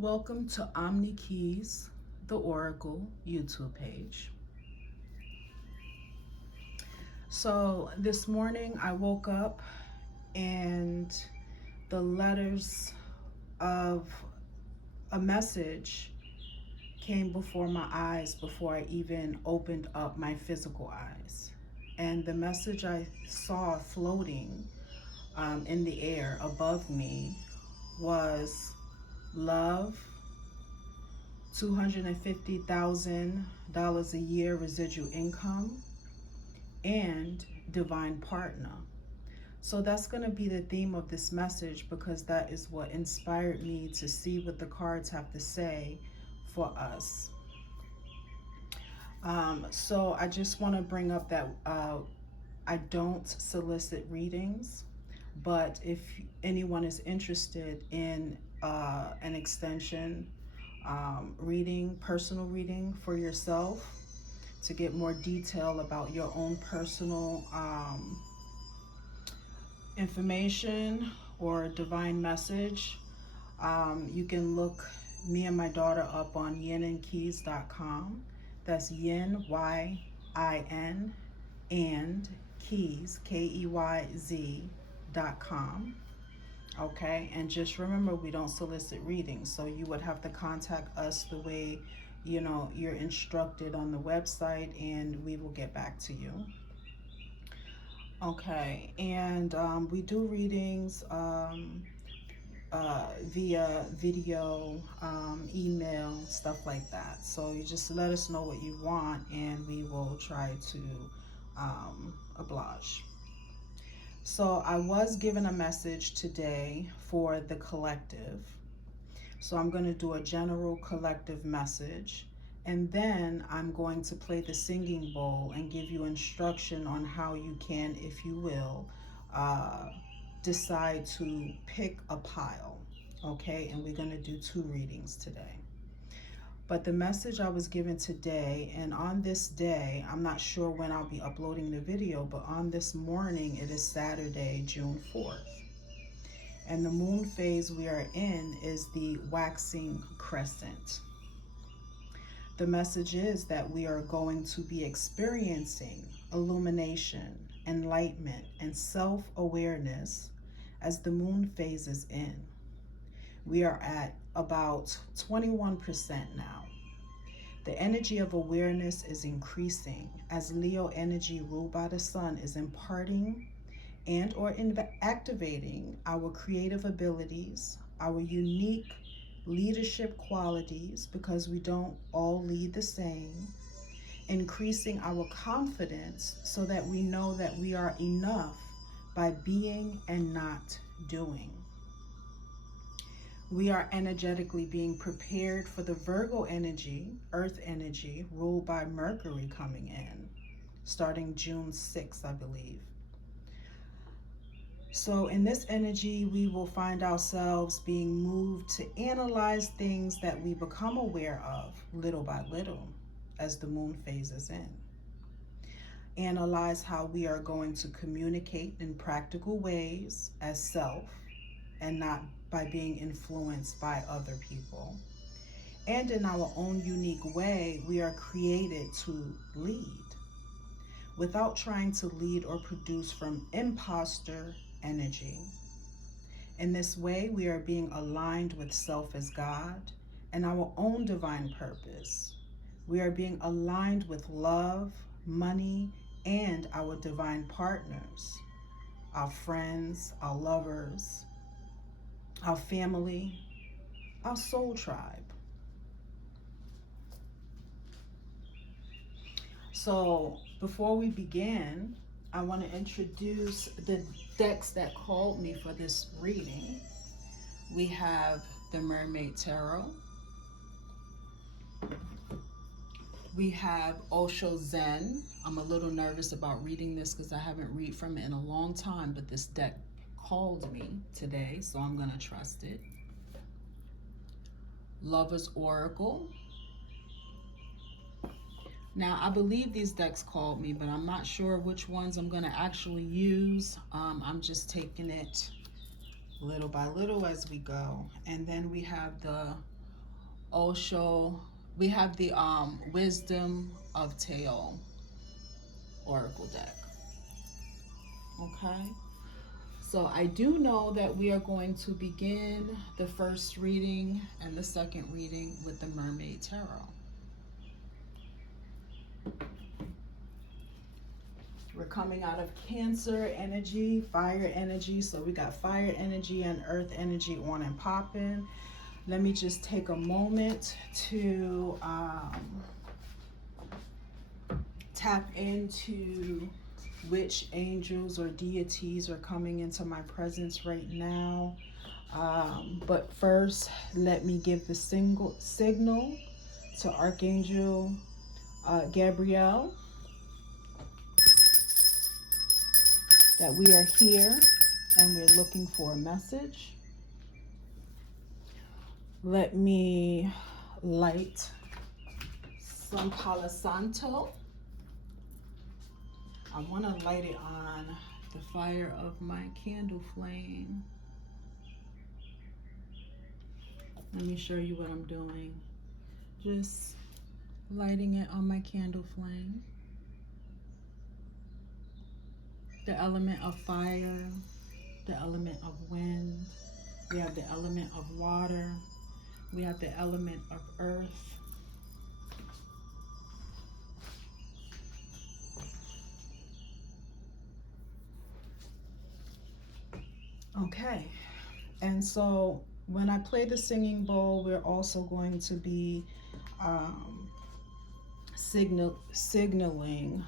Welcome to OmniKeyZ, the Oracle YouTube page. So this morning I woke up and the letters of a message came before my eyes before I even opened up my physical eyes. And the message I saw floating in the air above me was love, $250,000 a year residual income, and divine partner. So that's going to be the theme of this message because that is what inspired me to see what the cards have to say for us. So I just want to bring up that I don't solicit readings, but if anyone is interested in an extension reading, personal reading for yourself to get more detail about your own personal information or divine message, you can look me and my daughter up on yinandkeyz.com. That's yin, Y-I-N, and keyz, K-E-Y-Z.com. Okay, and just remember, we don't solicit readings, so you would have to contact us the way you're instructed on the website, and we will get back to you. Okay, and we do readings via video, email, stuff like that. So you just let us know what you want, and we will try to oblige. So I was given a message today for the collective. So I'm going to do a general collective message, and then I'm going to play the singing bowl and give you instruction on how you can, if you will, decide to pick a pile. Okay, and we're going to do 2 readings today. But the message I was given today, and on this day, I'm not sure when I'll be uploading the video, but on this morning, it is Saturday, June 4th. And the moon phase we are in is the waxing crescent. The message is that we are going to be experiencing illumination, enlightenment, and self-awareness as the moon phase is in. We are at about 21% now. The energy of awareness is increasing as Leo energy ruled by the sun is imparting and or activating our creative abilities, our unique leadership qualities, because we don't all lead the same, increasing our confidence so that we know that we are enough by being and not doing. We are energetically being prepared for the Virgo energy, earth energy, ruled by Mercury coming in, starting June 6th, I believe. So in this energy, we will find ourselves being moved to analyze things that we become aware of little by little as the moon phases in. Analyze how we are going to communicate in practical ways as self and not by being influenced by other people. And in our own unique way, we are created to lead without trying to lead or produce from imposter energy. In this way, we are being aligned with self as God and our own divine purpose. We are being aligned with love, money, and our divine partners, our friends, our lovers, our family, our soul tribe. So before we begin, I want to introduce the decks that called me for this reading. We have the Mermaid Tarot. We have Osho Zen. I'm a little nervous about reading this because I haven't read from it in a long time, but this deck called me today, so I'm going to trust it. Lover's Oracle. Now, I believe these decks called me, but I'm not sure which ones I'm going to actually use. I'm just taking it little by little as we go. And then we have the Osho. We have the Wisdom of Teo Oracle deck. Okay. So I do know that we are going to begin the first reading and the second reading with the Mermaid Tarot. We're coming out of Cancer energy, fire energy. So we got fire energy and earth energy on and popping. Let me just take a moment to tap into which angels or deities are coming into my presence right now. But first, let me give the signal to Archangel Gabriel that we are here and we're looking for a message. Let me light some Palo Santo. I want to light it on the fire of my candle flame. Let me show you what I'm doing. Just lighting it on my candle flame. The element of fire, the element of wind, we have the element of water, we have the element of earth. Okay, and so when I play the singing bowl, we're also going to be signaling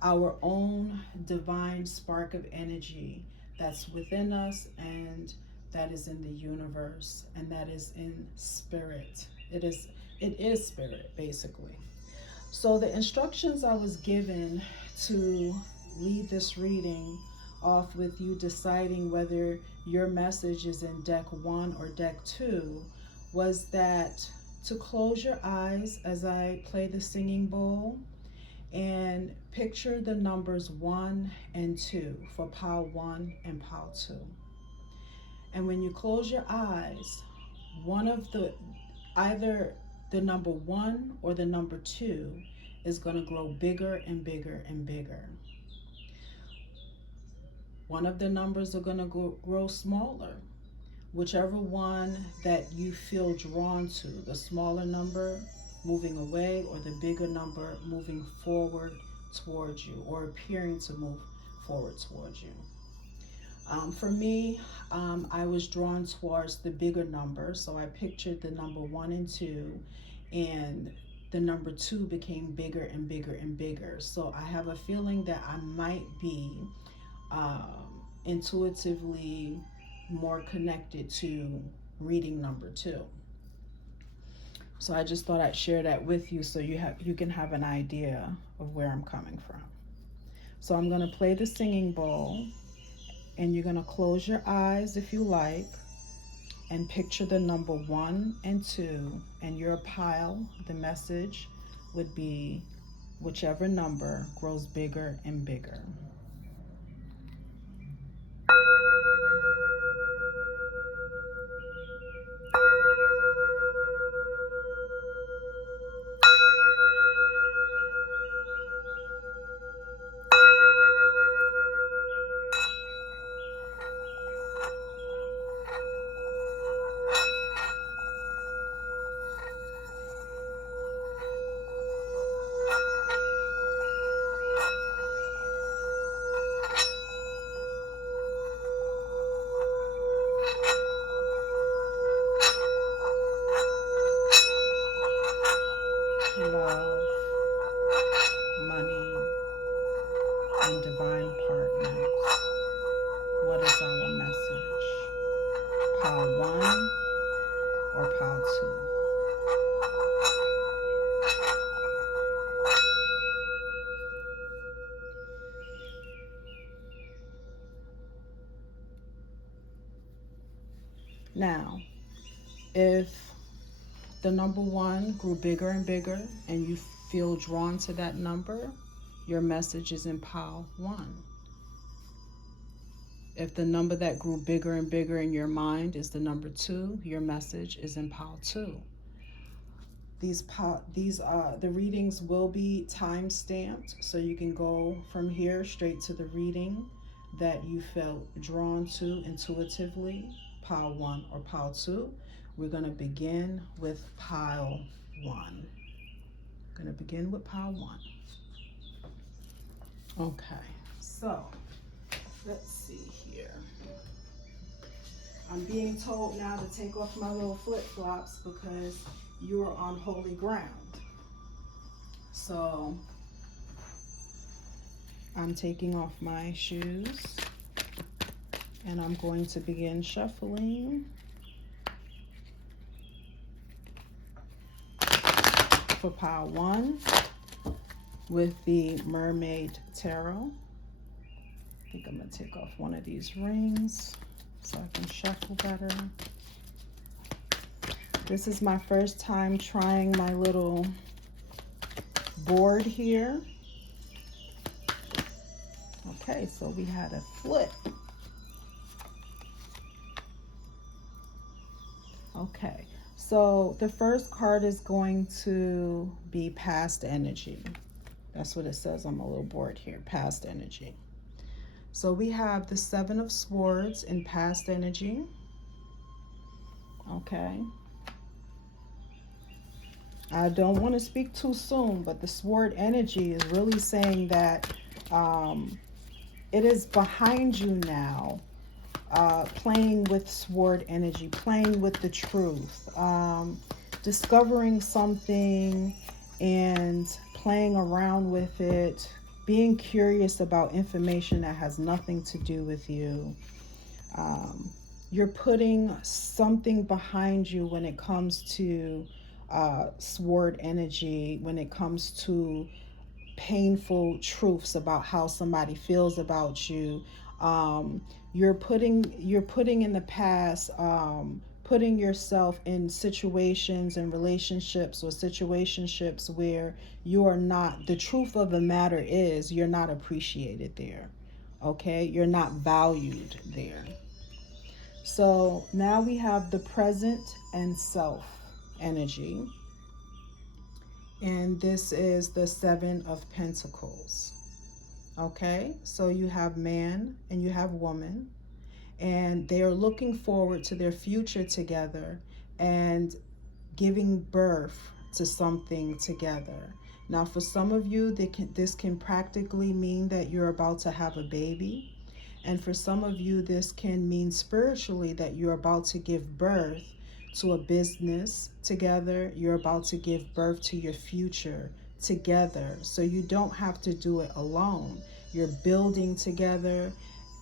our own divine spark of energy that's within us and that is in the universe and that is in spirit. It is spirit, basically. So the instructions I was given to lead this reading off with you deciding whether your message is in deck 1 or deck 2 was that to close your eyes as I play the singing bowl and picture the numbers 1 and 2 for pile 1 and pile 2. And when you close your eyes, either the number 1 or the number 2 is going to grow bigger and bigger and bigger. One of the numbers are going to grow smaller. Whichever one that you feel drawn to, the smaller number moving away or the bigger number moving forward towards you or appearing to move forward towards you. For me, I was drawn towards the bigger number, so I pictured the number 1 and 2, and the number 2 became bigger and bigger and bigger. So I have a feeling that I might be intuitively more connected to reading number 2. So I just thought I'd share that with you so you can have an idea of where I'm coming from. So I'm going to play the singing bowl, and you're going to close your eyes if you like and picture the number 1 and 2, and your pile, the message would be whichever number grows bigger and bigger. Love, money, and divine partners. What is our message? Pile 1 or pile 2? Now, if the number 1 grew bigger and bigger and you feel drawn to that number, your message is in pile 1. If the number that grew bigger and bigger in your mind is the number 2, your message is in pile 2. The readings will be time stamped, so you can go from here straight to the reading that you felt drawn to intuitively, pile 1 or pile 2. We're going to begin with pile 1. Going to begin with pile 1. Okay, so let's see here. I'm being told now to take off my little flip-flops because you're on holy ground. So I'm taking off my shoes and I'm going to begin shuffling for pile 1 with the Mermaid Tarot. I think I'm going to take off one of these rings so I can shuffle better. This is my first time trying my little board here. Okay, so we had a flip. Okay, so the first card is going to be past energy. That's what it says on my little board here, past energy. So we have the 7 of Swords in past energy. Okay. I don't want to speak too soon, but the sword energy is really saying that it is behind you now, playing with sword energy, playing with the truth, discovering something and playing around with it, being curious about information that has nothing to do with you. You're putting something behind you when it comes to sword energy, when it comes to painful truths about how somebody feels about you. You're putting in the past, putting yourself in situations and relationships or situationships where you are not, the truth of the matter is you're not appreciated there. Okay, you're not valued there. So now we have the present and self energy. And this is the 7 of Pentacles. Okay, so you have man and you have woman, and they are looking forward to their future together and giving birth to something together. Now, for some of you, this can practically mean that you're about to have a baby. And for some of you, this can mean spiritually that you're about to give birth to a business together. You're about to give birth to your future together. So you don't have to do it alone. You're building together.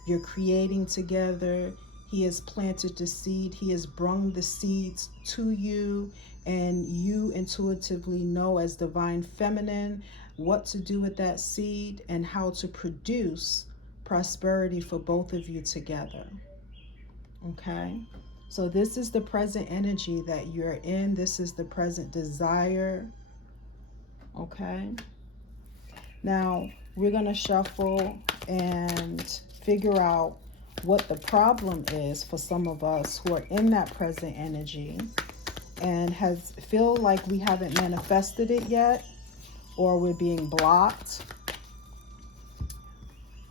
You're creating together. He has planted the seed. He has brung the seeds to you. And you intuitively know as divine feminine what to do with that seed and how to produce prosperity for both of you together. Okay, so this is the present energy that you're in. This is the present desire. Okay, now we're going to shuffle and figure out what the problem is for some of us who are in that present energy and feel like we haven't manifested it yet, or we're being blocked.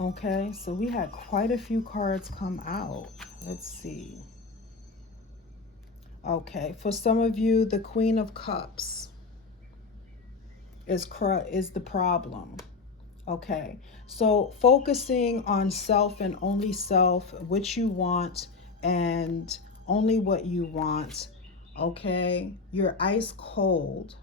Okay, so we had quite a few cards come out. Let's see. Okay, for some of you, the Queen of Cups is the problem. Okay, so focusing on self and only self, what you want and only what you want. Okay, you're ice cold.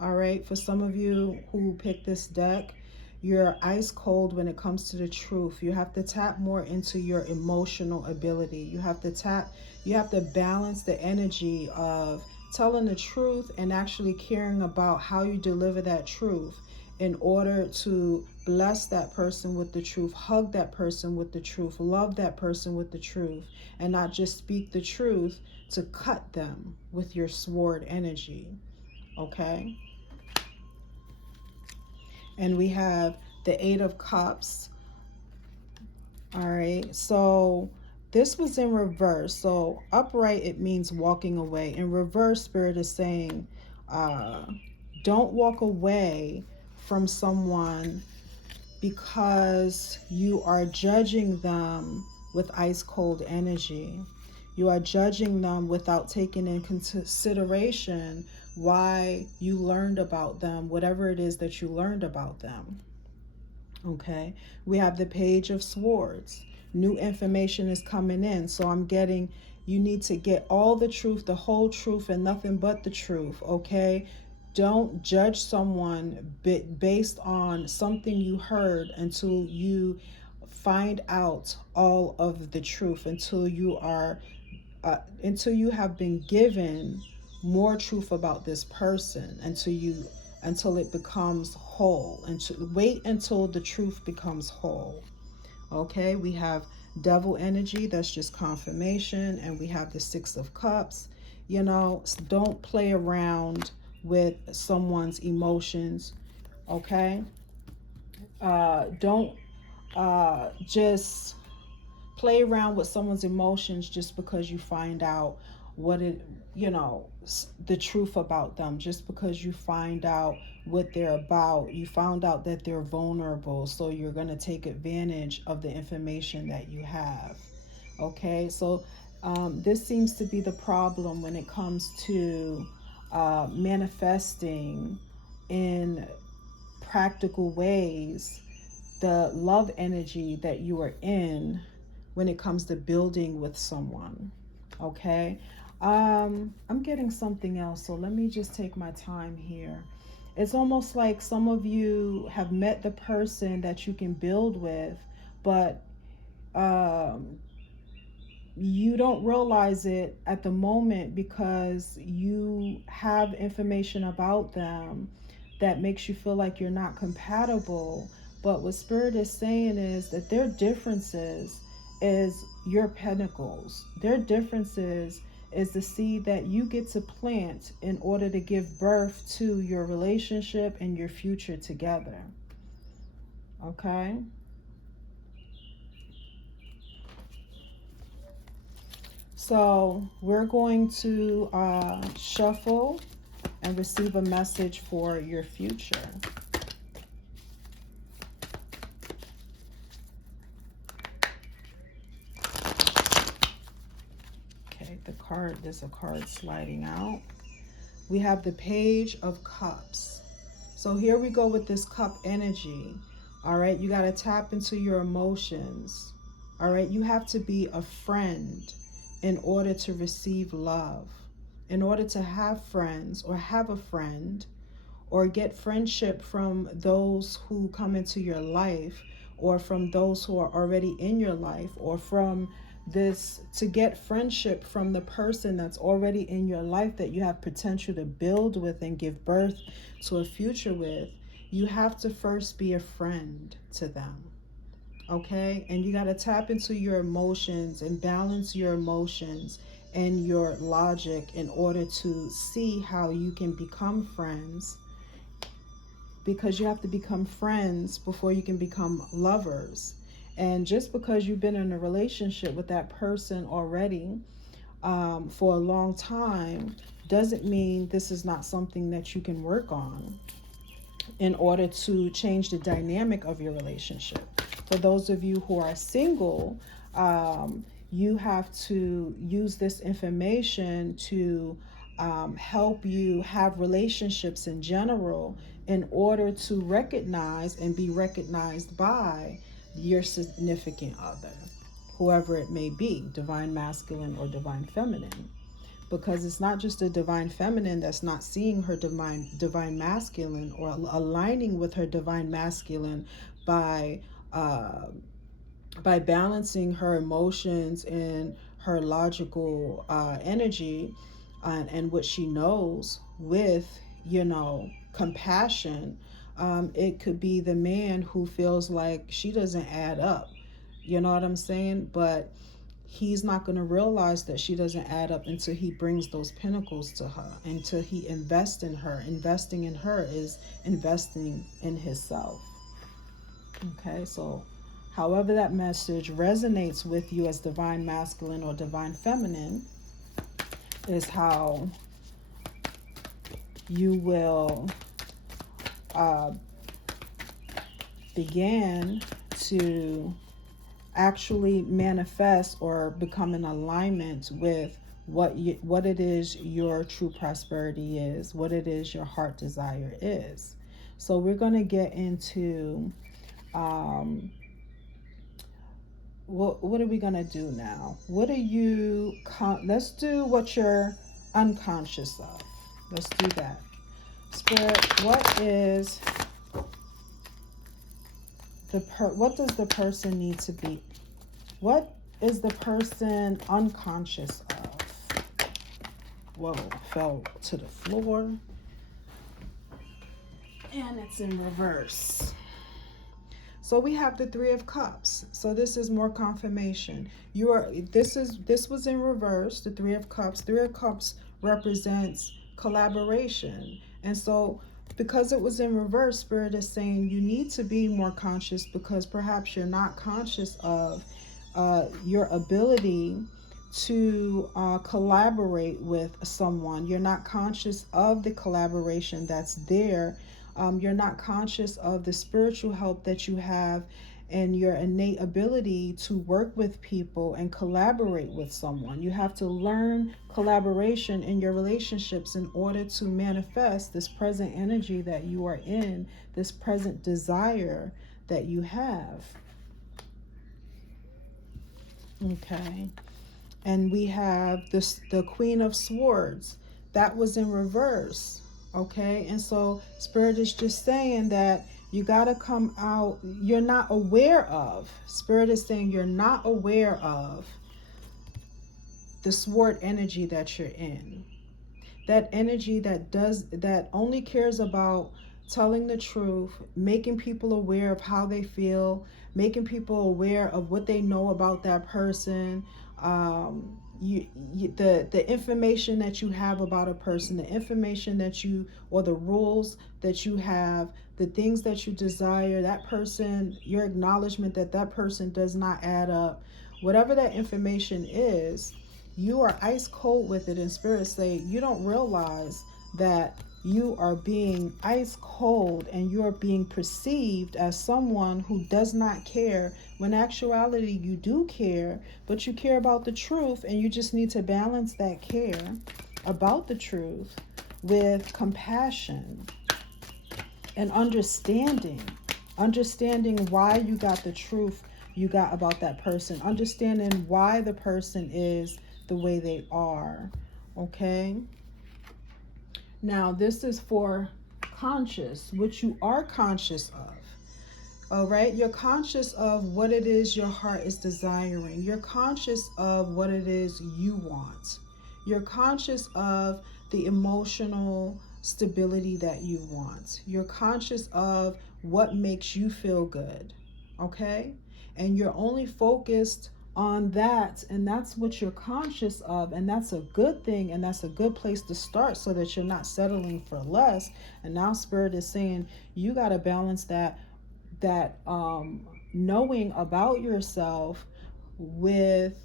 All right, for some of you who picked this deck, you're ice cold when it comes to the truth. You have to tap more into your emotional ability. You have to balance the energy of telling the truth and actually caring about how you deliver that truth in order to bless that person with the truth, hug that person with the truth, love that person with the truth, and not just speak the truth to cut them with your sword energy. Okay? And we have the 8 of Cups. All right. So this was in reverse. So upright, it means walking away. In reverse, Spirit is saying, uh, don't walk away from someone because you are judging them with ice cold energy. You are judging them without taking in consideration why you learned about them, whatever it is that you learned about them. Okay, we have the Page of Swords. New information is coming in. So I'm getting, you need to get all the truth, the whole truth, and nothing but the truth. Okay, don't judge someone based on something you heard until you find out all of the truth, until you have been given more truth about this person, until it becomes whole, and to wait until the truth becomes whole. Okay, we have devil energy, that's just confirmation, and we have the Six of Cups. Don't play around with someone's emotions. Okay, don't just play around with someone's emotions just because you find out what it you know the truth about them, just because you find out what they're about. You found out that they're vulnerable, so you're going to take advantage of the information that you have. Okay, so this seems to be the problem when it comes to manifesting in practical ways the love energy that you are in when it comes to building with someone. Okay. I'm getting something else, so let me just take my time here. It's almost like some of you have met the person that you can build with, but um, you don't realize it at the moment because you have information about them that makes you feel like you're not compatible. But what Spirit is saying is that their differences is your pentacles. Their differences is the seed that you get to plant in order to give birth to your relationship and your future together. Okay? So we're going to shuffle and receive a message for your future. Okay, there's a card sliding out. We have the Page of Cups. So here we go with this cup energy. All right, you got to tap into your emotions. All right, you have to be a friend in order to receive love. In order to have friends or have a friend or get friendship from those who come into your life, or from those who are already in your life, or from this, to get friendship from the person that's already in your life that you have potential to build with and give birth to a future with, you have to first be a friend to them. Okay, and you got to tap into your emotions and balance your emotions and your logic in order to see how you can become friends, because you have to become friends before you can become lovers. And just because you've been in a relationship with that person already for a long time doesn't mean this is not something that you can work on in order to change the dynamic of your relationship. For those of you who are single, you have to use this information to help you have relationships in general in order to recognize and be recognized by your significant other, whoever it may be, divine masculine or divine feminine. Because it's not just a divine feminine that's not seeing her divine masculine or aligning with her divine masculine by uh, by balancing her emotions and her logical energy, and what she knows with, compassion. It could be the man who feels like she doesn't add up. You know what I'm saying? But he's not going to realize that she doesn't add up until he brings those pinnacles to her, until he invests in her. Investing in her is investing in himself. Okay, so however that message resonates with you as divine masculine or divine feminine, is how you will begin to actually manifest or become in alignment with what it is your true prosperity is, what it is your heart desire is. So we're going to get into what are we going to do now? What are you let's do what you're unconscious of. Let's do that. Spirit, what is what does the person need to be? What is the person unconscious of? Whoa, fell to the floor. And it's in reverse. So we have the Three of Cups. So this is more confirmation. This was in reverse, the Three of Cups. Three of Cups represents collaboration. And so because it was in reverse, Spirit is saying you need to be more conscious, because perhaps you're not conscious of your ability to collaborate with someone. You're not conscious of the collaboration that's there. You're not conscious of the spiritual help that you have and your innate ability to work with people and collaborate with someone. You have to learn collaboration in your relationships in order to manifest this present energy that you are in, this present desire that you have. Okay. And we have the Queen of Swords. That was in reverse. Okay. And so Spirit is just saying that you got to come out. You're not aware of. Spirit is saying you're not aware of the sword energy that you're in. That energy that only cares about telling the truth, making people aware of how they feel, making people aware of what they know about that person. The information that you have about a person, the information that you, or the rules that you have, the things that you desire, that person, your acknowledgement that that person does not add up, whatever that information is, you are ice cold with it. And Spirit say you don't realize that you are being ice cold and you are being perceived as someone who does not care, when actuality you do care, but you care about the truth, and you just need to balance that care about the truth with compassion and understanding why you got the truth you got about that person, understanding why the person is the way they are. Okay. Now, this is for conscious, which you are conscious of. All right. You're conscious of what it is your heart is desiring. You're conscious of what it is you want. You're conscious of the emotional stability that you want. You're conscious of what makes you feel good. Okay. And you're only focused on that, and that's what you're conscious of, and that's a good thing, and that's a good place to start, so that you're not settling for less. And now Spirit is saying you got to balance that knowing about yourself with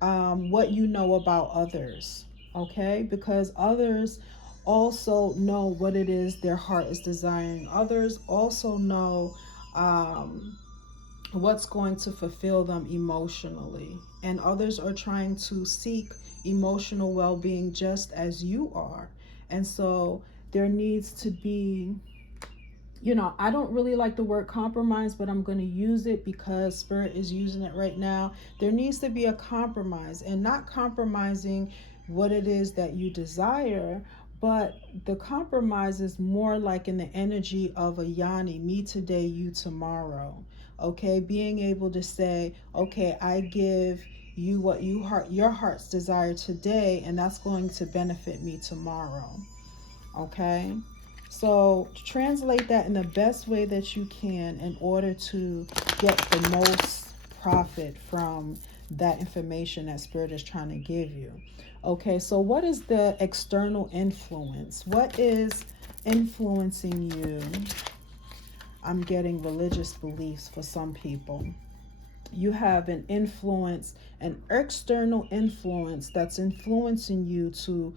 what you know about others. Okay, because others also know what it is their heart is desiring. Others also know what's going to fulfill them emotionally, and others are trying to seek emotional well-being just as you are. And so there needs to be, I don't really like the word compromise, but I'm going to use it because Spirit is using it right now. There needs to be a compromise, and not compromising what it is that you desire, but the compromise is more like in the energy of a Yanni, me today, you tomorrow. Okay, being able to say, okay, I give you what your heart's desire today, and that's going to benefit me tomorrow. Okay, so translate that in the best way that you can in order to get the most profit from that information that Spirit is trying to give you. Okay, so what is the external influence? What is influencing you? I'm getting religious beliefs for some people. you have an influence, an external influence that's influencing you to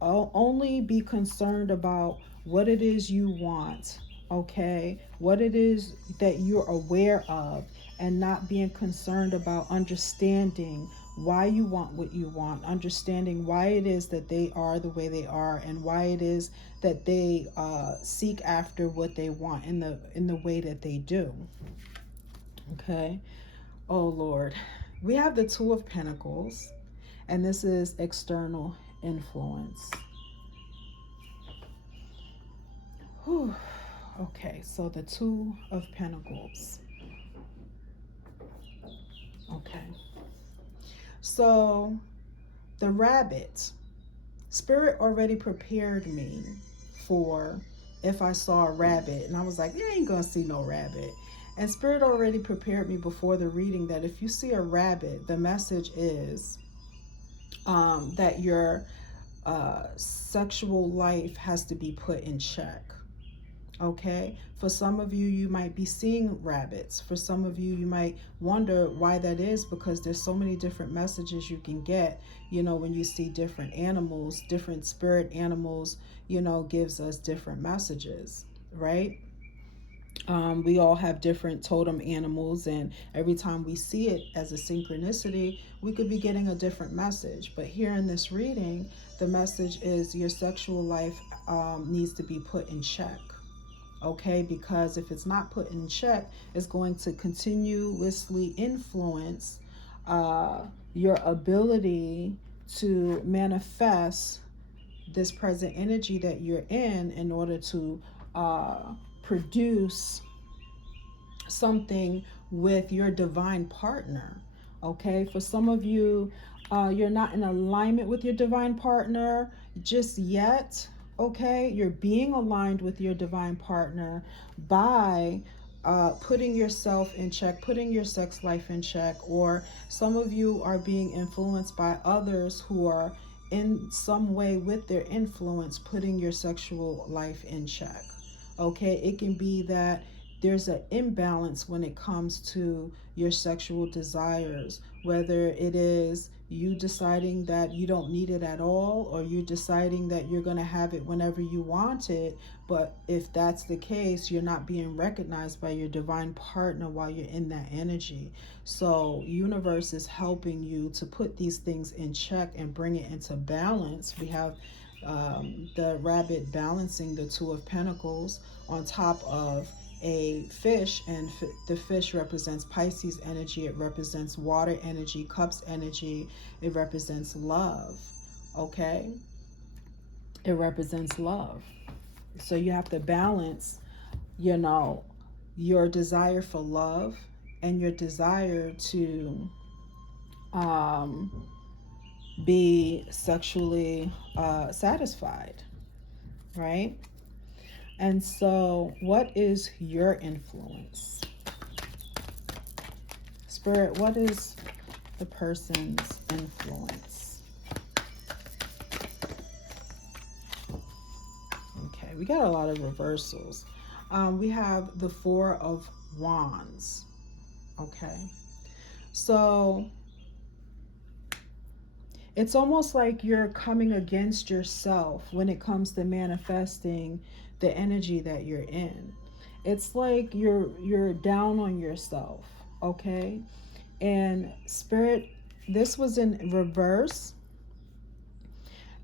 only be concerned about what it is you want, okay? What it is that you're aware of, and not being concerned about understanding why you want what you want, understanding why it is that they are the way they are, and why it is that they seek after what they want in the way that they do. Okay. Oh Lord. We have the Two of Pentacles, and this is external influence. Whew. Okay, so the Two of Pentacles. Okay. So the rabbit. Spirit already prepared me for if I saw a rabbit. And I was like, you ain't gonna see no rabbit. And Spirit already prepared me before the reading that if you see a rabbit, the message is that your sexual life has to be put in check. Okay, for some of you, you might be seeing rabbits. For some of you, you might wonder why that is, because there's so many different messages you can get, you know, when you see different animals, different spirit animals, you know, gives us different messages, right? We all have different totem animals, and every time we see it as a synchronicity, we could be getting a different message. But here in this reading, the message is your sexual life needs to be put in check. Okay, because if it's not put in check, it's going to continuously influence your ability to manifest this present energy that you're in order to produce something with your divine partner. Okay, for some of you, you're not in alignment with your divine partner just yet. Okay, you're being aligned with your divine partner by putting yourself in check, putting your sex life in check, or some of you are being influenced by others who are in some way with their influence putting your sexual life in check. Okay, it can be that there's an imbalance when it comes to your sexual desires, whether it is you deciding that you don't need it at all, or you deciding that you're going to have it whenever you want it. But if that's the case, you're not being recognized by your divine partner while you're in that energy. So universe is helping you to put these things in check and bring it into balance. We have the rabbit balancing the Two of Pentacles on top of a fish, and the fish represents Pisces energy, it represents water energy, cups energy, it represents love. Okay, it represents love. So you have to balance, you know, your desire for love and your desire to be sexually satisfied, right? And so, what is your influence? Spirit, what is the person's influence? Okay, we got a lot of reversals. We have the Four of Wands. Okay, so it's almost like you're coming against yourself when it comes to manifesting the energy that you're in. It's like you're down on yourself, okay? And Spirit, this was in reverse.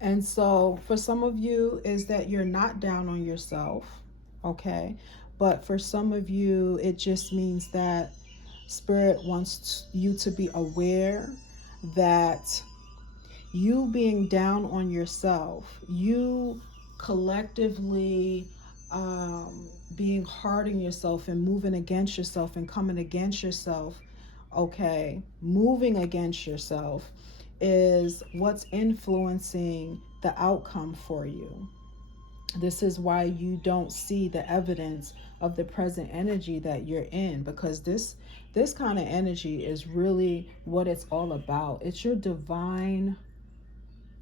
And so for some of you is that you're not down on yourself, okay? But for some of you, it just means that Spirit wants you to be aware that you being down on yourself, you collectively being hard on yourself and moving against yourself and coming against yourself, okay, moving against yourself is what's influencing the outcome for you. This is why you don't see the evidence of the present energy that you're in, because this kind of energy is really what it's all about. It's your divine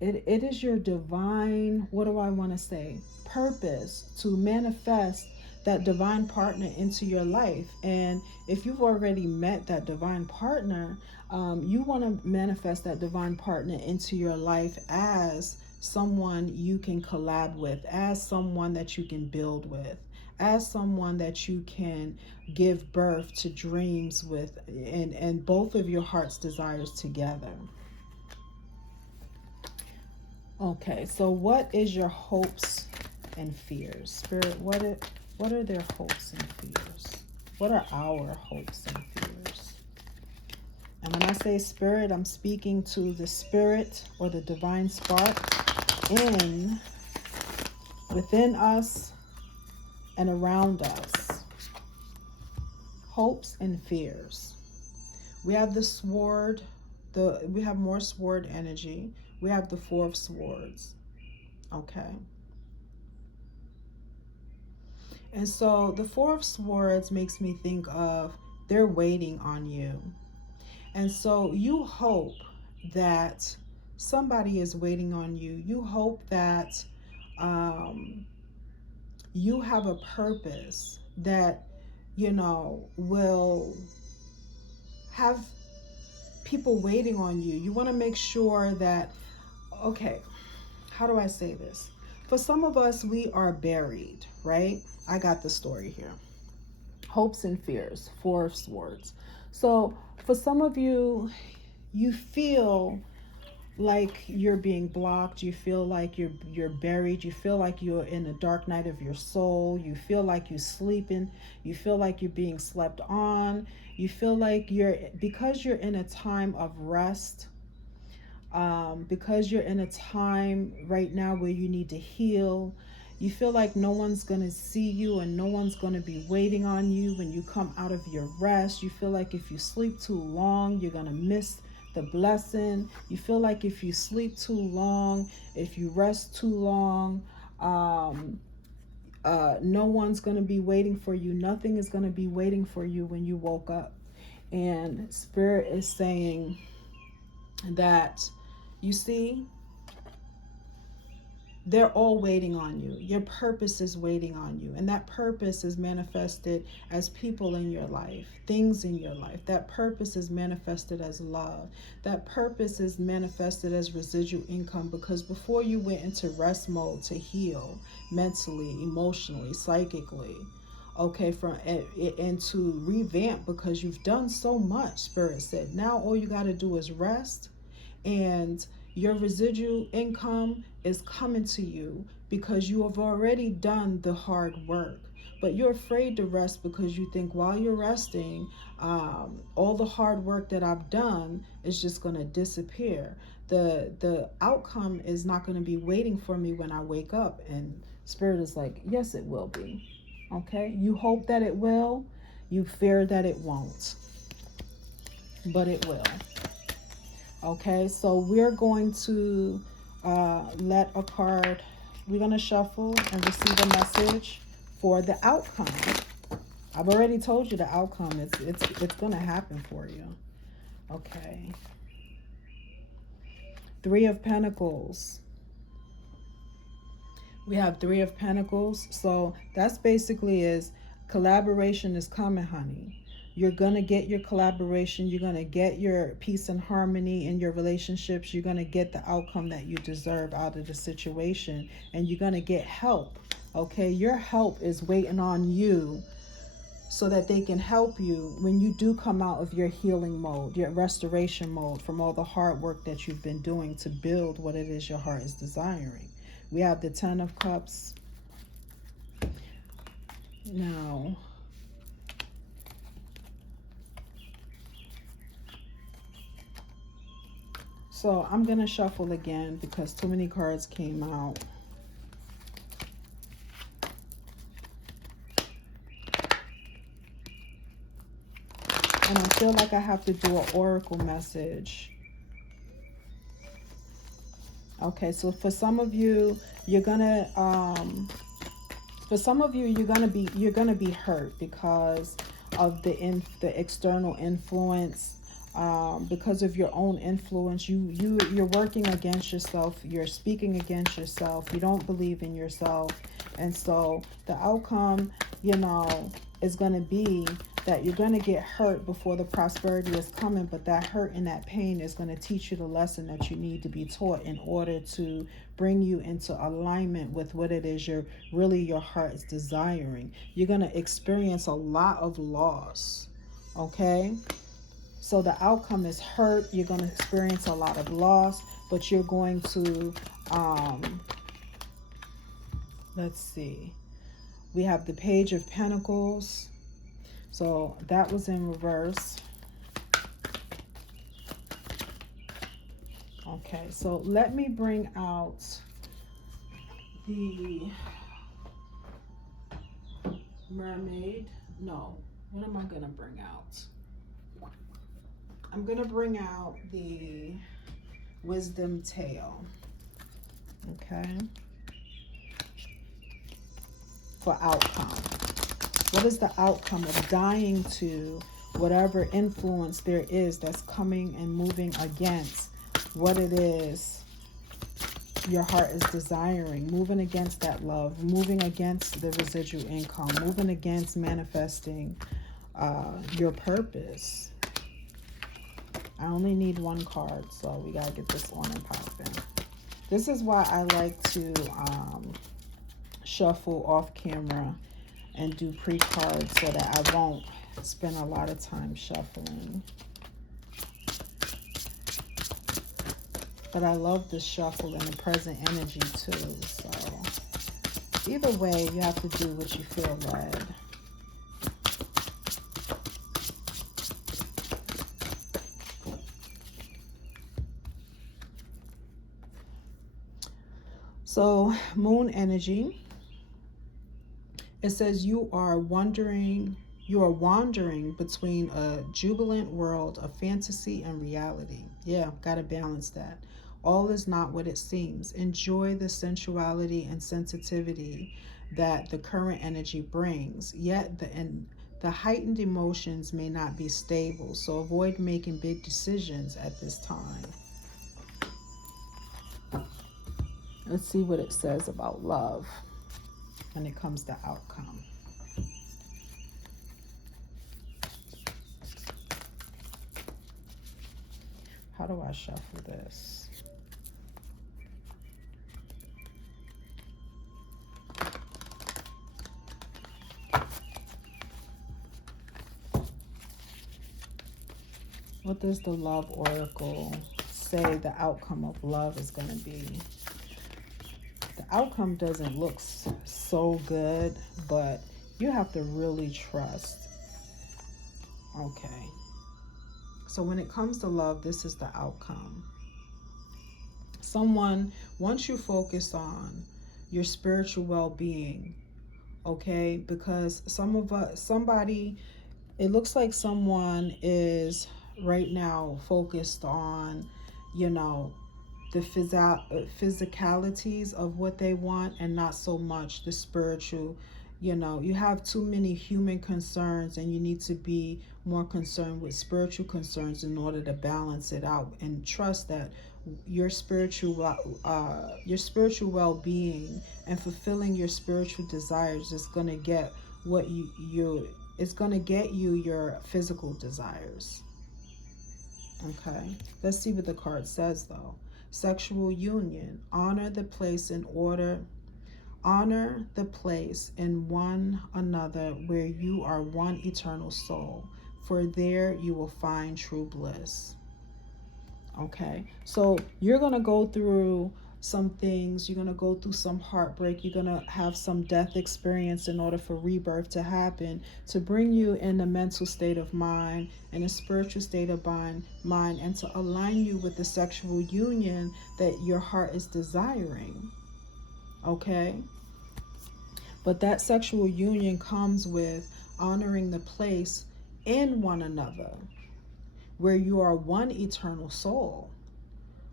it is your divine, what do I want to say, purpose to manifest that divine partner into your life. And if you've already met that divine partner, you want to manifest that divine partner into your life as someone you can collab with, as someone that you can build with, as someone that you can give birth to dreams with, and both of your heart's desires together. Okay, so what is your hopes and fears? Spirit, what are their hopes and fears? What are our hopes and fears? And when I say spirit, I'm speaking to the spirit or the divine spark within us and around us. Hopes and fears. We have the sword, we have more sword energy. We have the Four of Swords. Okay. And so the Four of Swords makes me think of they're waiting on you. And so you hope that somebody is waiting on you. You hope that you have a purpose that, will have people waiting on you. You want to make sure that, okay, how do I say this? For some of us, we are buried, right? I got the story here. Hopes and fears, Four of Swords. So for some of you, you feel like you're being blocked. You feel like you're buried. You feel like you're in the dark night of your soul. You feel like you're sleeping. You feel like you're being slept on. You feel like because you're in a time of rest, because you're in a time right now where you need to heal. You feel like no one's going to see you and no one's going to be waiting on you when you come out of your rest. You feel like if you sleep too long, you're going to miss the blessing. You feel like if you sleep too long, if you rest too long, no one's going to be waiting for you. Nothing is going to be waiting for you when you woke up. And Spirit is saying that, you see, they're all waiting on you. Your purpose is waiting on you. And that purpose is manifested as people in your life, things in your life. That purpose is manifested as love. That purpose is manifested as residual income, because before you went into rest mode to heal mentally, emotionally, psychically, okay, and to revamp, because you've done so much, Spirit said. Now all you got to do is rest, and your residual income is coming to you because you have already done the hard work. But you're afraid to rest because you think while you're resting, all the hard work that I've done is just going to disappear. The outcome is not going to be waiting for me when I wake up. And Spirit is like, yes, it will be. Okay? You hope that it will. You fear that it won't. But it will. Okay, so we're going to let a card, we're going to shuffle and receive a message for the outcome. I've already told you the outcome. It's going to happen for you. Okay. Three of Pentacles. We have Three of Pentacles. So that's basically is collaboration is coming, honey. You're going to get your collaboration. You're going to get your peace and harmony in your relationships. You're going to get the outcome that you deserve out of the situation. And you're going to get help. Okay? Your help is waiting on you so that they can help you when you do come out of your healing mode, your restoration mode from all the hard work that you've been doing to build what it is your heart is desiring. We have the Ten of Cups. Now, so I'm going to shuffle again because too many cards came out. And I feel like I have to do an oracle message. Okay, so for some of you, you're going to be hurt because of the external influence. because of your own influence. You're working against yourself. You're speaking against yourself. You don't believe in yourself. And so the outcome, is going to be that you're going to get hurt before the prosperity is coming, but that hurt and that pain is going to teach you the lesson that you need to be taught in order to bring you into alignment with what it is your heart is desiring. You're going to experience a lot of loss, okay? So the outcome is hurt. You're going to experience a lot of loss, but you're going to, let's see. We have the Page of Pentacles. So that was in reverse. Okay, so let me bring out the Mermaid. No, what am I going to bring out? I'm going to bring out the Wisdom Tail. Okay. For outcome. What is the outcome of dying to whatever influence there is that's coming and moving against what it is your heart is desiring, moving against that love, moving against the residual income, moving against manifesting your purpose? I only need one card, so we gotta get this on and popping. This is why I like to shuffle off camera and do pre-cards so that I won't spend a lot of time shuffling. But I love the shuffle and the present energy too. So either way, you have to do what you feel led. So moon energy. It says you are wandering between a jubilant world of fantasy and reality. Yeah, gotta balance that. All is not what it seems. Enjoy the sensuality and sensitivity that the current energy brings. Yet the heightened emotions may not be stable, so avoid making big decisions at this time. Let's see what it says about love when it comes to outcome. How do I shuffle this? What does the Love Oracle say the outcome of love is going to be? The outcome doesn't look so good, but you have to really trust. Okay. So when it comes to love, this is the outcome. Once you focus on your spiritual well-being, okay, because it looks like someone is right now focused on, the physicalities of what they want and not so much the spiritual. You have too many human concerns and you need to be more concerned with spiritual concerns in order to balance it out, and trust that your spiritual well-being and fulfilling your spiritual desires is going to get it's going to get you your physical desires. Okay, let's see what the card says though. Sexual union. Honor the place in one another where you are one eternal soul, for there you will find true bliss. Okay, so you're going to go through some things. You're going to go through some heartbreak. You're going to have some death experience in order for rebirth to happen, to bring you in a mental state of mind and a spiritual state of mind, and to align you with the sexual union that your heart is desiring. Okay, but that sexual union comes with honoring the place in one another where you are one eternal soul.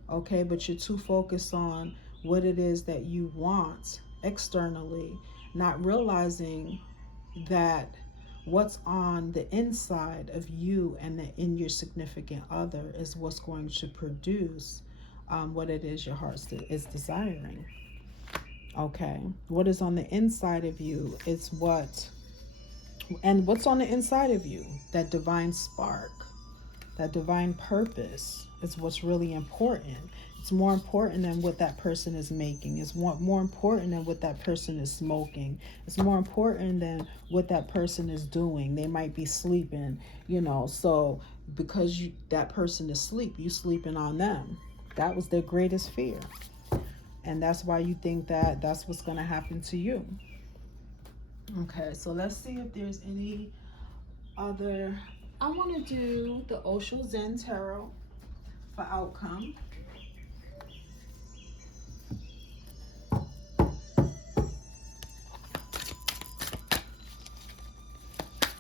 Okay, but you're too focused on what it is that you want externally, not realizing that what's on the inside of you and in your significant other is what's going to produce what it is your heart is desiring. Okay, what is on the inside of you is what's on the inside of you, that divine spark, that divine purpose is what's really important. It's more important than what that person is making. It's more important than what that person is smoking. It's more important than what that person is doing. They might be sleeping, so because that person is asleep, you sleeping on them. That was their greatest fear. And that's why you think that that's what's going to happen to you. Okay, so let's see if there's any other. I want to do the Osho Zen Tarot for outcome.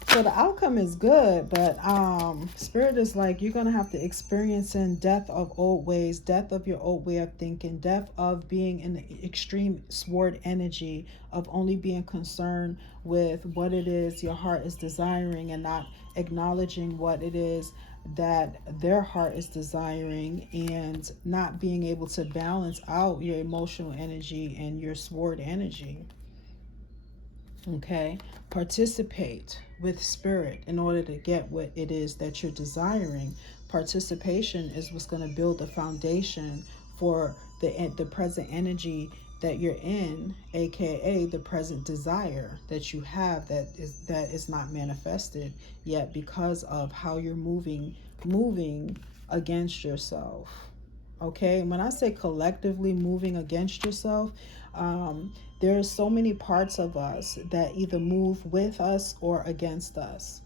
So the outcome is good, but Spirit is like, you're going to have to experience in death of old ways, death of your old way of thinking, death of being in the extreme sword energy of only being concerned with what it is your heart is desiring and not acknowledging what it is that their heart is desiring, and not being able to balance out your emotional energy and your sword energy. Okay, participate with Spirit in order to get what it is that you're desiring. Participation is what's going to build the foundation for the present energy that you're in, aka the present desire that you have that is not manifested yet because of how you're moving against yourself. Okay, when I say collectively moving against yourself, there are so many parts of us that either move with us or against us.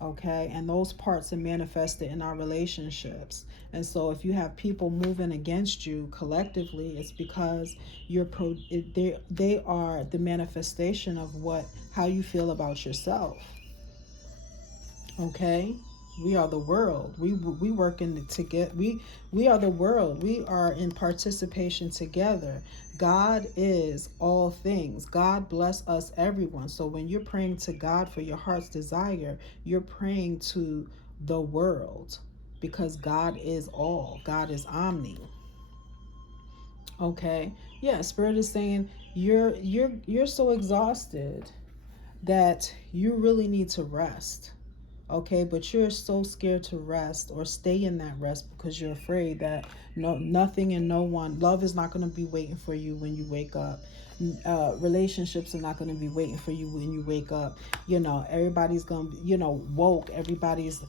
Okay, and those parts are manifested in our relationships. And so if you have people moving against you collectively, it's because they are the manifestation of how you feel about yourself. Okay, we are the world. We work in together. We are the world. We are in participation together. God is all things. God bless us, everyone. So when you're praying to God for your heart's desire, you're praying to the world, because God is all. God is omni. Okay. Yeah, Spirit is saying you're so exhausted that you really need to rest. Okay, but you're so scared to rest or stay in that rest because you're afraid that nothing and no one, love is not going to be waiting for you when you wake up. Relationships are not going to be waiting for you when you wake up. Everybody's going to be, woke. Everybody's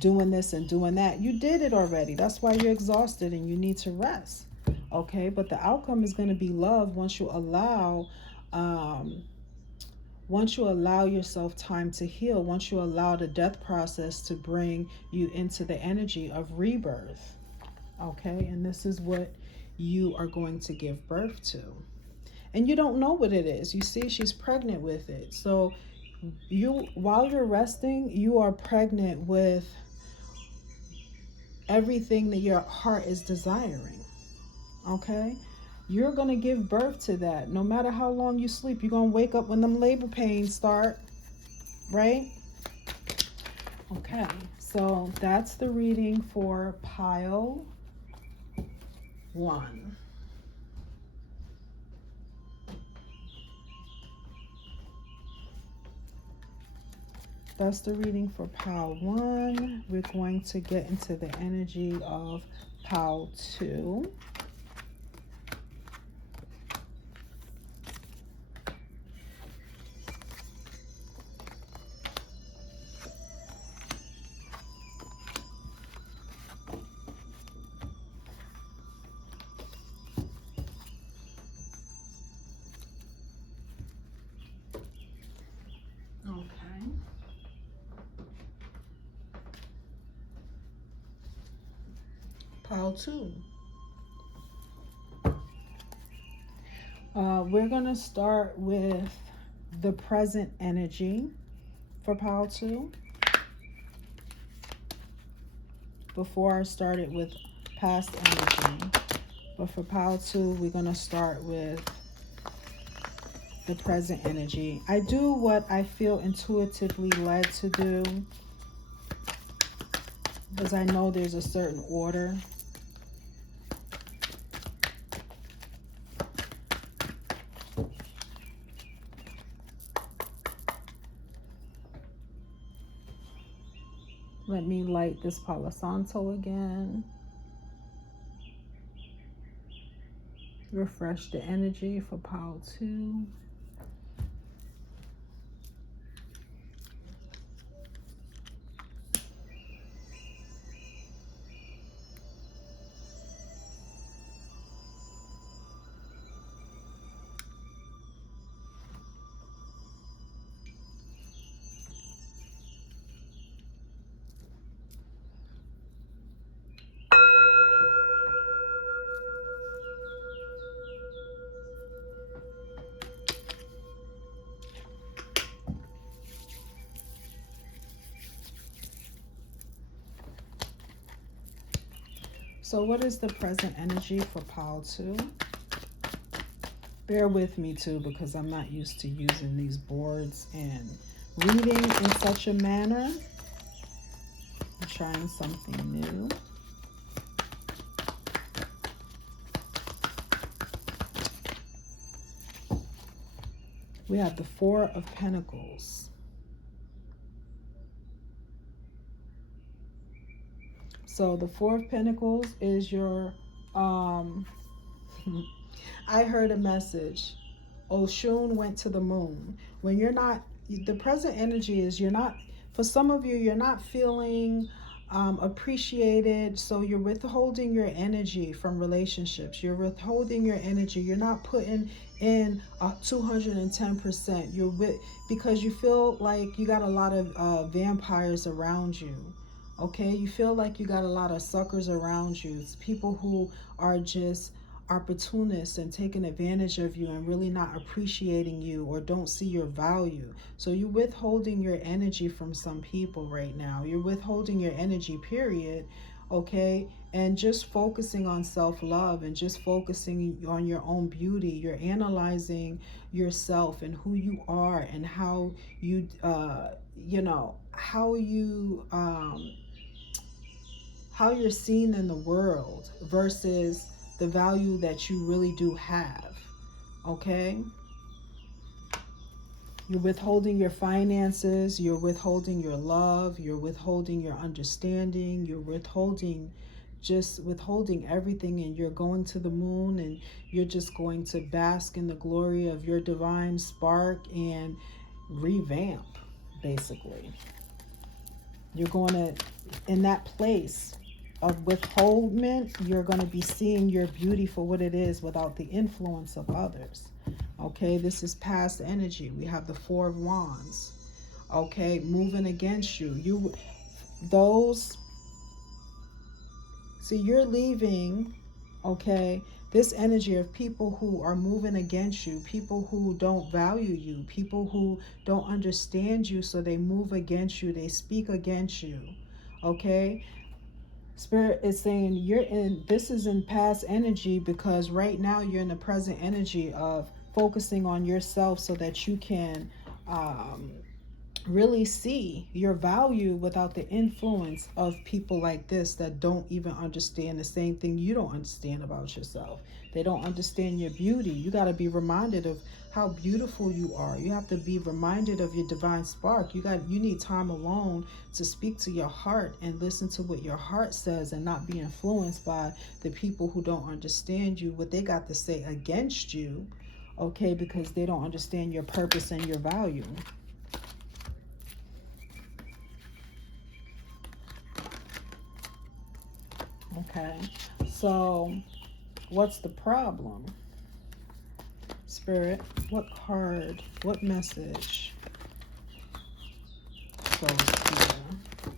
doing this and doing that. You did it already. That's why you're exhausted and you need to rest. Okay, but the outcome is going to be love once you allow yourself time to heal, once you allow the death process to bring you into the energy of rebirth. Okay, and this is what you are going to give birth to. And you don't know what it is. You see, she's pregnant with it. So while you're resting, you are pregnant with everything that your heart is desiring. Okay? You're going to give birth to that. No matter how long you sleep, you're going to wake up when them labor pains start, right? Okay, so that's the reading for pile 1. That's the reading for pile 1. We're going to get into the energy of pile 2. Pile 2. We're going to start with the present energy for pile 2. Before I started with past energy. But for pile 2, we're going to start with the present energy. I do what I feel intuitively led to do, because I know there's a certain order. Let me light this Palo Santo again. Refresh the energy for Palo 2. So what is the present energy for Palo 2? Bear with me too, because I'm not used to using these boards and reading in such a manner. I'm trying something new. We have the Four of Pentacles. So the Four of Pentacles is your, I heard a message. Oshun went to the moon. When you're not, the present energy is you're not, for some of you, you're not feeling appreciated. So you're withholding your energy from relationships. You're withholding your energy. You're not putting in 210%. You're with, because you feel like you got a lot of vampires around you. Okay, you feel like you got a lot of suckers around you. It's people who are just opportunists and taking advantage of you and really not appreciating you or don't see your value. So you're withholding your energy from some people right now. You're withholding your energy, period. Okay, and just focusing on self-love and just focusing on your own beauty. You're analyzing yourself and who you are and how you how you're seen in the world versus the value that you really do have. Okay, you're withholding your finances, you're withholding your love, you're withholding your understanding, you're withholding everything, and you're going to the moon and you're just going to bask in the glory of your divine spark and revamp, basically. You're going to, in that place of withholdment, you're going to be seeing your beauty for what it is without the influence of others. Okay, this is past energy. We have the Four of Wands. Okay, moving against you. See, you're leaving, okay, this energy of people who are moving against you, people who don't value you, people who don't understand you, so they move against you, they speak against you. Okay, Spirit is saying this is in past energy, because right now you're in the present energy of focusing on yourself so that you can really see your value without the influence of people like this that don't even understand the same thing you don't understand about yourself. They don't understand your beauty. You got to be reminded of how beautiful you are. You have to be reminded of your divine spark. You need time alone to speak to your heart and listen to what your heart says, and not be influenced by the people who don't understand you, what they got to say against you. Okay, because they don't understand your purpose and your value. Okay, so what's the problem? Spirit, what card, what message goes here?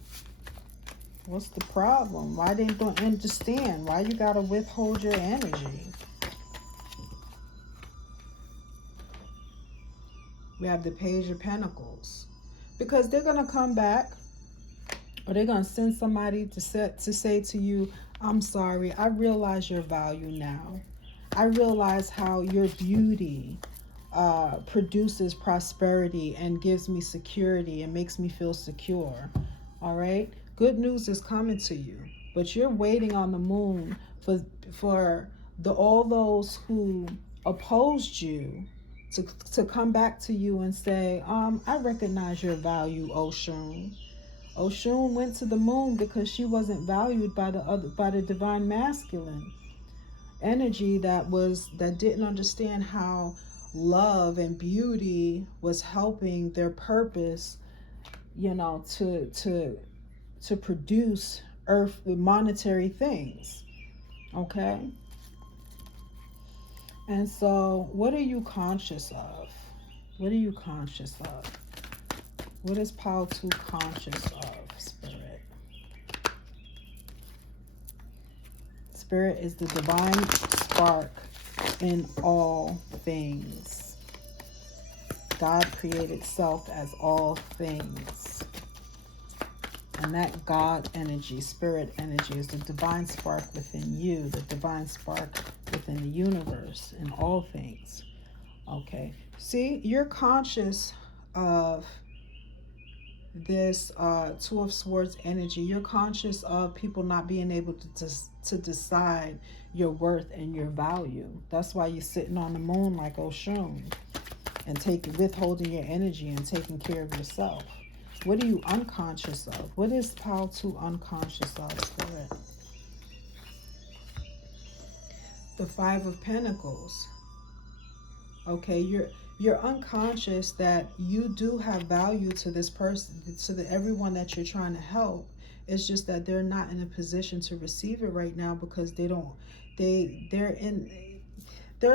What's the problem? Why they don't understand? Why you gotta withhold your energy? We have the Page of Pentacles. Because they're gonna come back, or they're gonna send somebody to say to you, I'm sorry, I realize your value now. I realize how your beauty produces prosperity and gives me security and makes me feel secure. All right, good news is coming to you, but you're waiting on the moon for the all those who opposed you to come back to you and say, I recognize your value, Oshun. Oshun went to the moon because she wasn't valued by the divine masculine energy that didn't understand how love and beauty was helping their purpose, to produce earth monetary things. Okay? And so what are you conscious of? What are you conscious of? What is Pile 2 conscious of, Spirit? Spirit is the divine spark in all things. God created self as all things. And that God energy, spirit energy, is the divine spark within you, the divine spark within the universe, in all things. Okay. See, you're conscious of this Two of Swords energy. You're conscious of people not being able to decide your worth and your value. That's why you're sitting on the moon like Oshun and withholding your energy and taking care of yourself. What are you unconscious of? What is Pile 2 unconscious of, Spirit? The Five of Pentacles. Okay, you're unconscious that you do have value to this person, to everyone that you're trying to help. It's just that they're not in a position to receive it right now because they're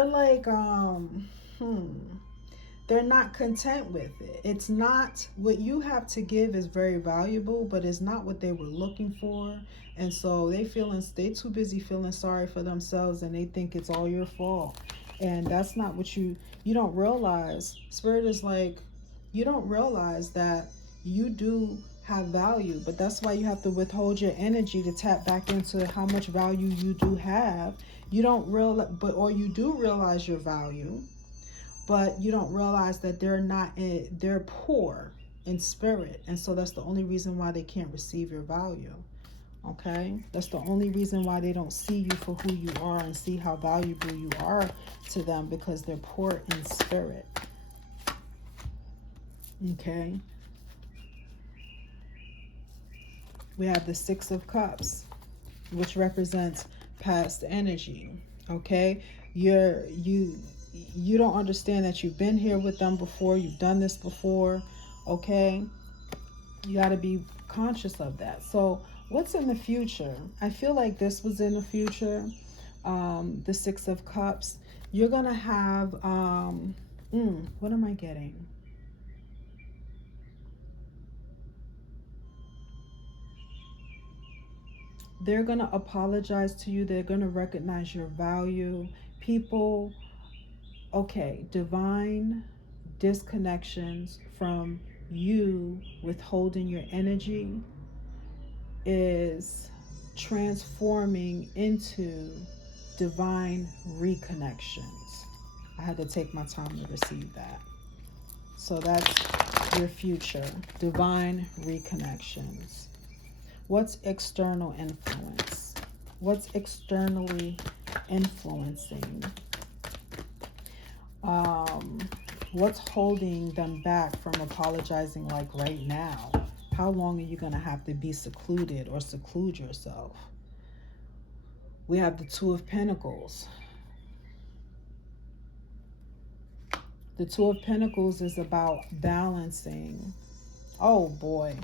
like they're not content with it. It's not what you have to give is very valuable, but it's not what they were looking for. And so they too busy feeling sorry for themselves, and they think it's all your fault. And that's not what you don't realize. Spirit is like, you don't realize that you do have value, but that's why you have to withhold your energy to tap back into how much value you do have. You don't realize, or you do realize your value, but you don't realize that they're poor in spirit, and so that's the only reason why they can't receive your value. Okay, that's the only reason why they don't see you for who you are and see how valuable you are to them, because they're poor in spirit. Okay, we have the Six of Cups, which represents past energy. Okay, you don't understand that you've been here with them before, you've done this before. Okay, you got to be conscious of that. So what's in the future? I feel like this was in the future. The Six of Cups. You're going to have, what am I getting? They're going to apologize to you. They're going to recognize your value. People, okay, divine disconnections from you withholding your energy is transforming into divine reconnections. I had to take my time to receive that. So that's your future, divine reconnections. What's external influence? What's externally influencing? What's holding them back from apologizing like right now? How long are you going to have to be secluded or seclude yourself? We have the Two of Pentacles. The Two of Pentacles is about balancing. Oh boy.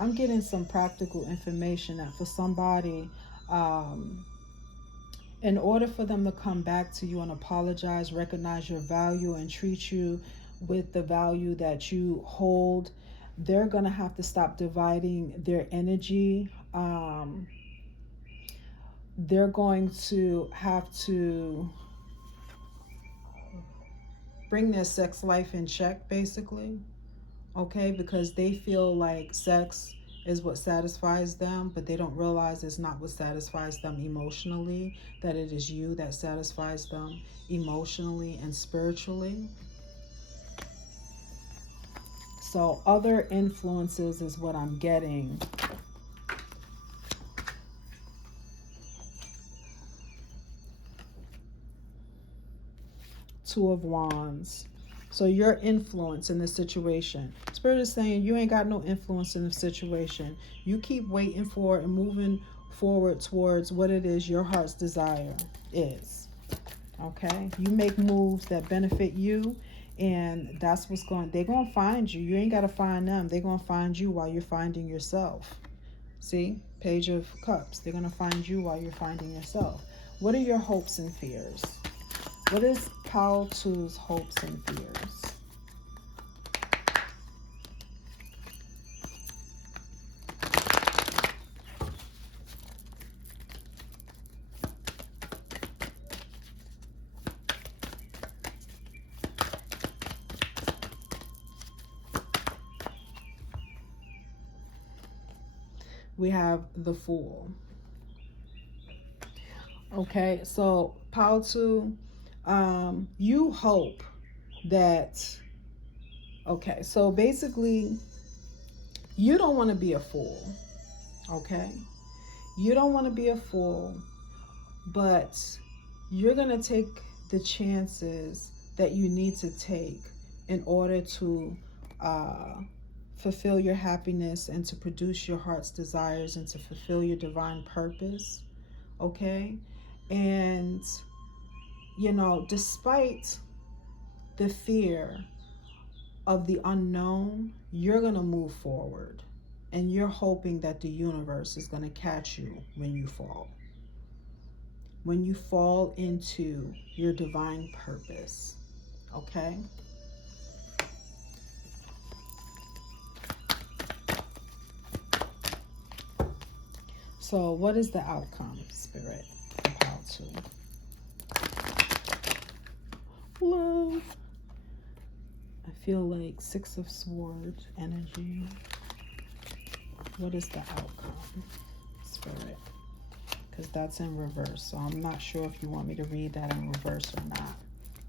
I'm getting some practical information that for somebody, in order for them to come back to you and apologize, recognize your value, and treat you with the value that you hold, they're going to have to stop dividing their energy. They're going to have to bring their sex life in check, basically. Okay, because they feel like sex is what satisfies them, but they don't realize it's not what satisfies them emotionally, that it is you that satisfies them emotionally and spiritually. So other influences is what I'm getting. Two of Wands. So your influence in this situation. Spirit is saying you ain't got no influence in the situation. You keep waiting for and moving forward towards what it is your heart's desire is. Okay? You make moves that benefit you, and that's what's they're going to find you. You ain't got to find them. They're going to find you while you're finding yourself. See? Page of Cups. They're going to find you while you're finding yourself. What are your hopes and fears? What is Pile 2's hopes and fears? We have the Fool. Okay, so Pile 2, you hope that, okay, so basically you don't want to be a fool. Okay, you don't want to be a fool, but you're going to take the chances that you need to take in order to fulfill your happiness and to produce your heart's desires and to fulfill your divine purpose. Okay, and you know, despite the fear of the unknown, you're going to move forward, and you're hoping that the universe is going to catch you when you fall. When you fall into your divine purpose. Okay? So what is the outcome, Spirit? Pile 2. Love. I feel like 6 of Swords energy. What is the outcome, Spirit? Because that's in reverse. So I'm not sure if you want me to read that in reverse or not.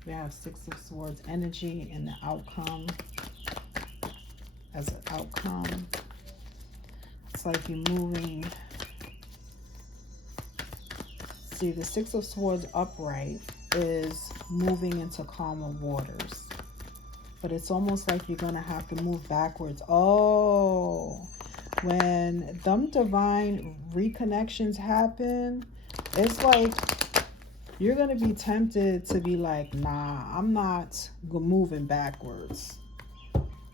We have 6 of Swords energy and the outcome. As an outcome, it's like you're moving. See, the 6 of Swords upright is moving into calmer waters. But it's almost like you're going to have to move backwards. Oh, when them divine reconnections happen, it's like you're going to be tempted to be like, nah, I'm not moving backwards.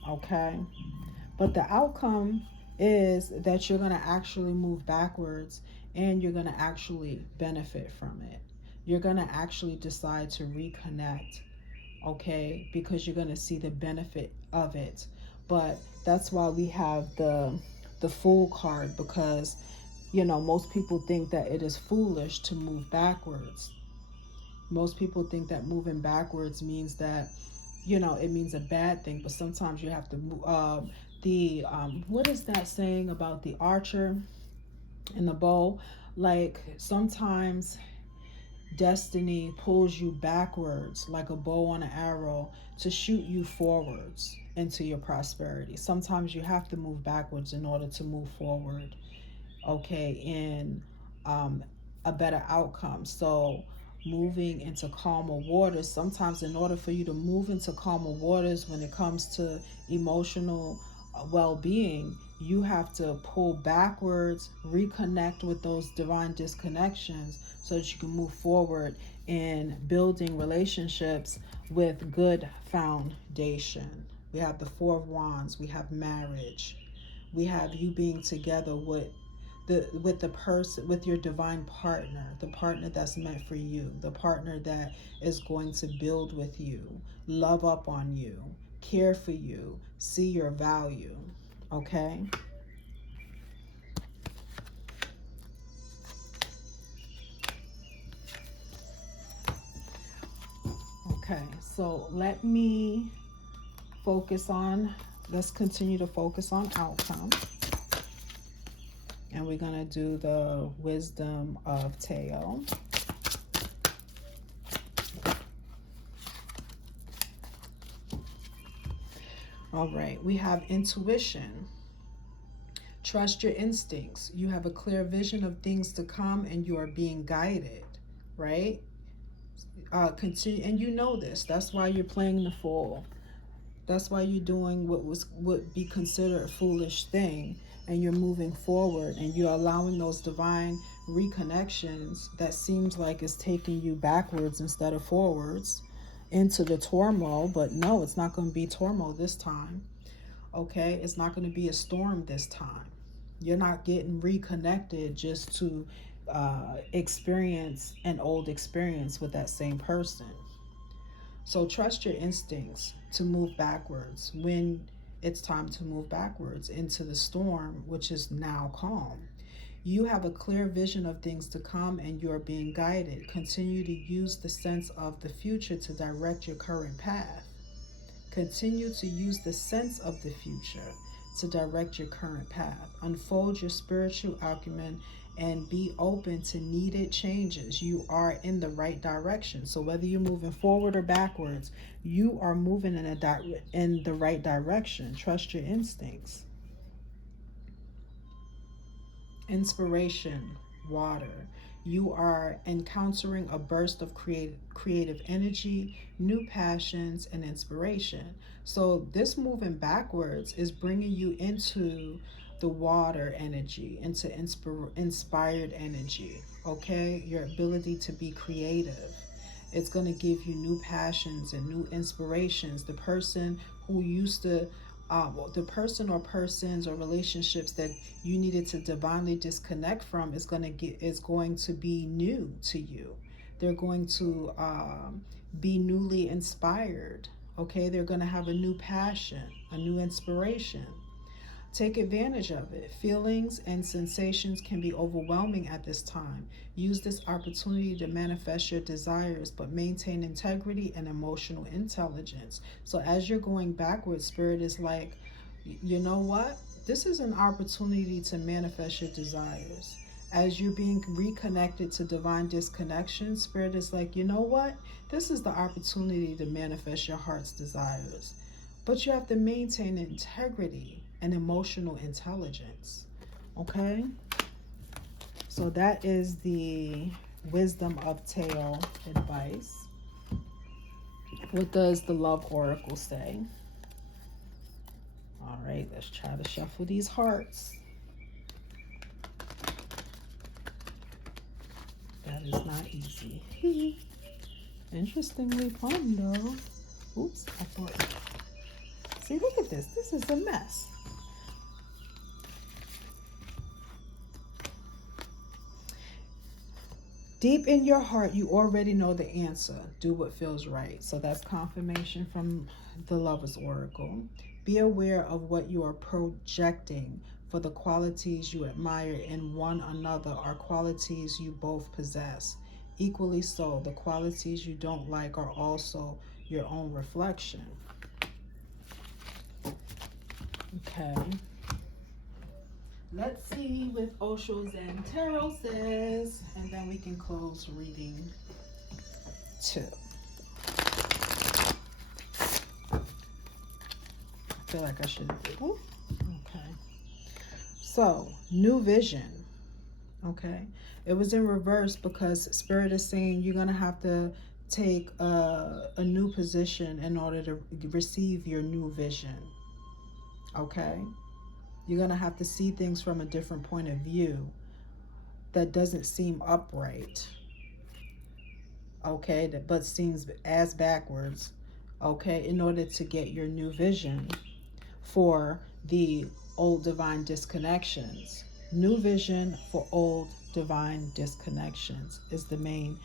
Okay? But the outcome is that you're going to actually move backwards, and you're going to actually benefit from it. You're going to actually decide to reconnect, okay, because you're going to see the benefit of it. But that's why we have the Fool card, because, you know, most people think that it is foolish to move backwards. Most people think that moving backwards means that, you know, it means a bad thing. But sometimes you have to move. What is that saying about the archer and the bow? Like, sometimes destiny pulls you backwards like a bow on an arrow to shoot you forwards into your prosperity. Sometimes you have to move backwards in order to move forward, okay, in a better outcome. So moving into calmer waters, sometimes in order for you to move into calmer waters when it comes to emotional well-being, you have to pull backwards, reconnect with those divine disconnections so that you can move forward in building relationships with good foundation. We have the 4 of Wands, we have marriage, we have you being together with the person, with your divine partner, the partner that's meant for you, the partner that is going to build with you, love up on you, care for you, see your value. Okay? Okay, so let's continue to focus on outcome. And we're going to do the wisdom of Teo. All right, we have intuition. Trust your instincts. You have a clear vision of things to come and you are being guided, right? Continue, and you know this. That's why you're playing the fool. That's why you're doing what would be considered a foolish thing, and you're moving forward and you're allowing those divine reconnections that seems like it's taking you backwards instead of forwards into the turmoil. But no, it's not going to be turmoil this time. Okay, it's not going to be a storm this time. You're not getting reconnected just to experience an old experience with that same person. So trust your instincts to move backwards when it's time to move backwards into the storm, which is now calm. You have a clear vision of things to come and you are being guided. Continue to use the sense of the future to direct your current path. Continue to use the sense of the future to direct your current path. Unfold your spiritual acumen and be open to needed changes. You are in the right direction. So whether you're moving forward or backwards, you are moving in the right direction. Trust your instincts. Inspiration, water. You are encountering a burst of creative energy, new passions, and inspiration. So this moving backwards is bringing you into the water energy, into inspired energy, okay? Your ability to be creative. It's going to give you new passions and new inspirations. The person who used to the person or persons or relationships that you needed to divinely disconnect from is going to be new to you. They're going to be newly inspired. Okay, they're going to have a new passion, a new inspiration. Take advantage of it. Feelings and sensations can be overwhelming at this time. Use this opportunity to manifest your desires, but maintain integrity and emotional intelligence. So as you're going backwards, Spirit is like, you know what? This is an opportunity to manifest your desires. As you're being reconnected to divine disconnection, Spirit is like, you know what? This is the opportunity to manifest your heart's desires. But you have to maintain integrity and emotional intelligence. Okay? So that is the wisdom of Teo advice. What does the love oracle say? All right, let's try to shuffle these hearts. That is not easy. Interestingly fun though. Oops, I thought. See, look at this. This is a mess. Deep in your heart, you already know the answer. Do what feels right. So that's confirmation from the Lover's Oracle. Be aware of what you are projecting, for the qualities you admire in one another are qualities you both possess. Equally so, the qualities you don't like are also your own reflection. Okay. Let's see what Osho and Tarot says, and then we can close reading 2. I feel like I should have. Okay. So, new vision. Okay. It was in reverse because Spirit is saying you're going to have to take a new position in order to receive your new vision. Okay. You're going to have to see things from a different point of view that doesn't seem upright. Okay, but seems as backwards. Okay, in order to get your new vision for the old divine disconnections. New vision for old divine disconnections is the main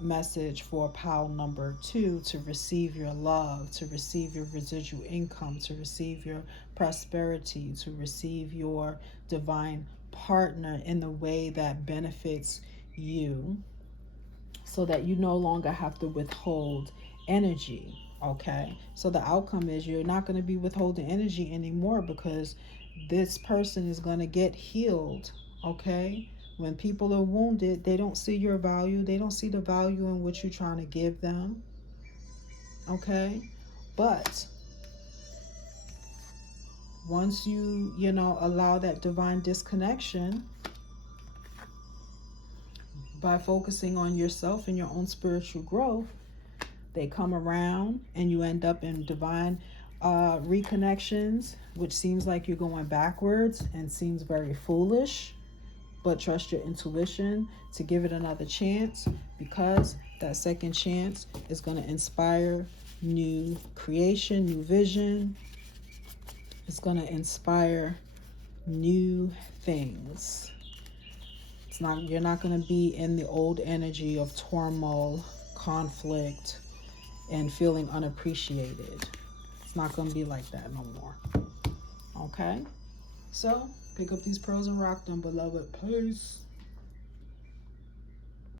message for pile number 2, to receive your love, to receive your residual income, to receive your prosperity, to receive your divine partner in the way that benefits you, so that you no longer have to withhold energy. Okay, so the outcome is you're not going to be withholding energy anymore, because this person is going to get healed, okay? When people are wounded, they don't see your value. They don't see the value in what you're trying to give them, okay? But once you allow that divine disconnection by focusing on yourself and your own spiritual growth, they come around and you end up in divine reconnections, which seems like you're going backwards and seems very foolish. But trust your intuition to give it another chance, because that second chance is going to inspire new creation, new vision. It's going to inspire new things. You're not going to be in the old energy of turmoil, conflict, and feeling unappreciated. It's not going to be like that no more. Okay? So, pick up these pearls and rock them, beloved. Peace.